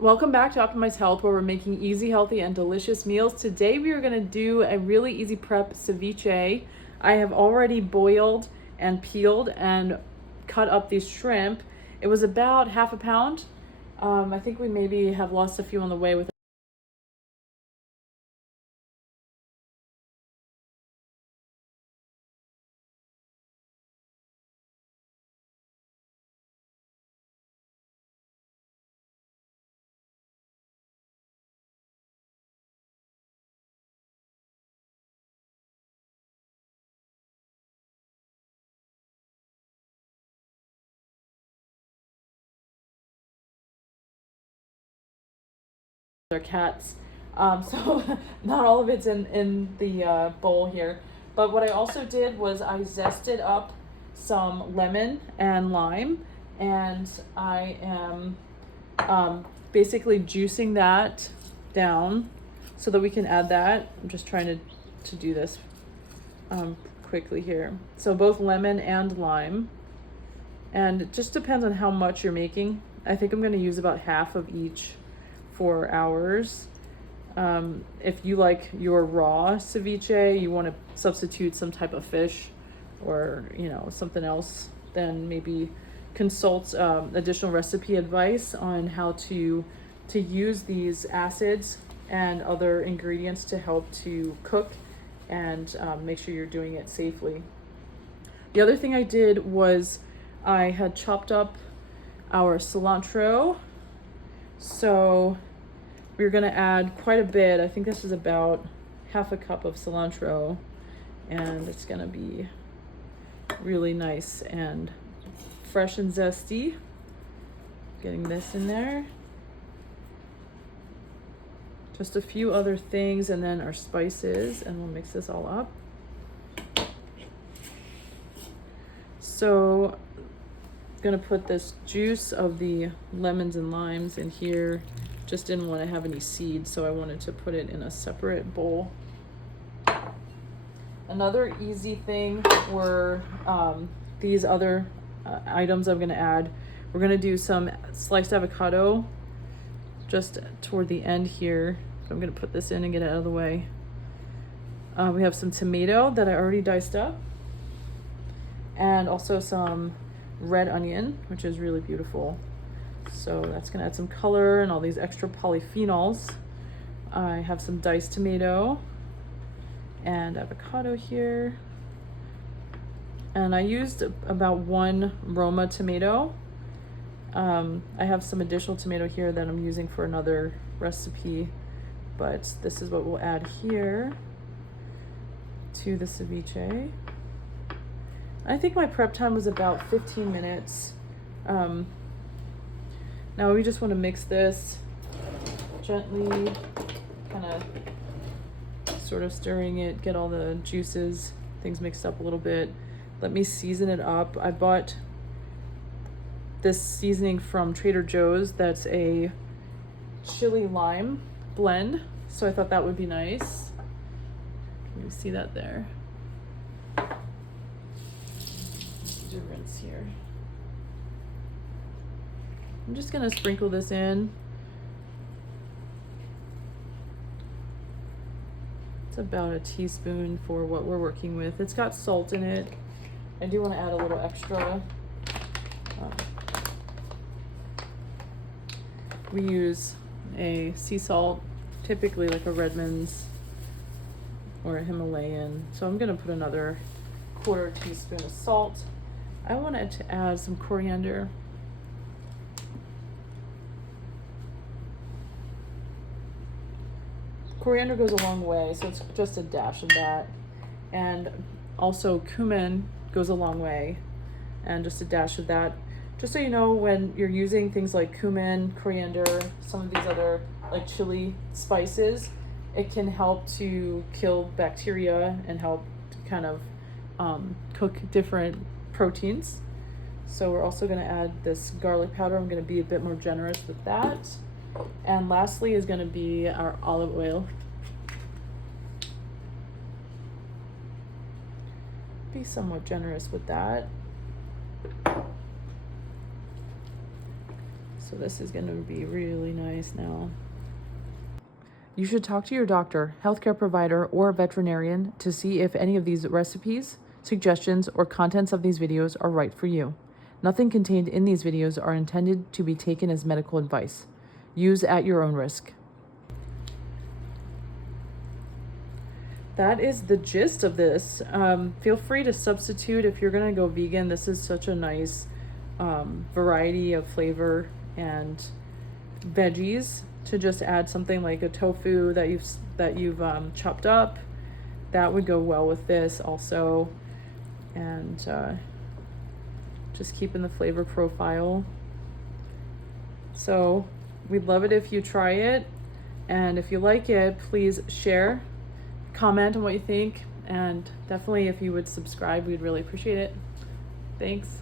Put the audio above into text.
Welcome back to Optimize Health, where we're making easy, healthy, and delicious meals. Today we are going to do a really easy prep ceviche. I have already boiled and peeled and cut up these shrimp. It was about half a pound. I think we maybe have lost a few on the way with their cats. So not all of it's in the bowl here. But what I also did was I zested up some lemon and lime, and I am basically juicing that down so that we can add that. I'm just trying to do this quickly here. So both lemon and lime, and it just depends on how much you're making. I think I'm going to use about half of each for ours. If you like your raw ceviche, you want to substitute some type of fish or something else, then maybe consult additional recipe advice on how to use these acids and other ingredients to help to cook and make sure you're doing it safely. The other thing I did was I had chopped up our cilantro. So we're going to add quite a bit. I think this is about half a cup of cilantro, and it's going to be really nice and fresh and zesty. Getting this in there. Just a few other things, and then our spices, and we'll mix this all up. So I'm going to put this juice of the lemons and limes in here. Just didn't want to have any seeds, so I wanted to put it in a separate bowl. Another easy thing were these other items I'm going to add. We're going to do some sliced avocado just toward the end here. I'm going to put this in and get it out of the way. We have some tomato that I already diced up, and also some red onion, which is really beautiful. So that's going to add some color and all these extra polyphenols. I have some diced tomato and avocado here. And I used about one Roma tomato. I have some additional tomato here that I'm using for another recipe, but this is what we'll add here to the ceviche. I think my prep time was about 15 minutes. Now we just want to mix this gently, kind of sort of stirring it, get all the juices, things mixed up a little bit. Let me season it up. I bought this seasoning from Trader Joe's that's a chili lime blend, so I thought that would be nice. Can you see that there? Do a rinse here. I'm just gonna sprinkle this in. It's about a teaspoon for what we're working with. It's got salt in it. I do want to add a little extra. We use a sea salt, typically like a Redmond's or a Himalayan. So I'm gonna put another quarter teaspoon of salt. I wanted to add some coriander. Coriander goes a long way, so it's just a dash of that. And also cumin goes a long way, and just a dash of that. Just so you know, when you're using things like cumin, coriander, some of these other like chili spices, it can help to kill bacteria and help to kind of cook different proteins. So we're also going to add this garlic powder. I'm going to be a bit more generous with that. And lastly is going to be our olive oil. Be somewhat generous with that. So this is gonna be really nice now. You should talk to your doctor, healthcare provider, or veterinarian to see if any of these recipes, suggestions, or contents of these videos are right for you. Nothing contained in these videos are intended to be taken as medical advice. Use at your own risk. That is the gist of this. Feel free to substitute if you're gonna go vegan. This is such a nice variety of flavor and veggies to just add something like a tofu that you've chopped up. That would go well with this also, and just keeping the flavor profile. So we'd love it if you try it, and if you like it, please share, comment on what you think, and definitely if you would subscribe, we'd really appreciate it. Thanks.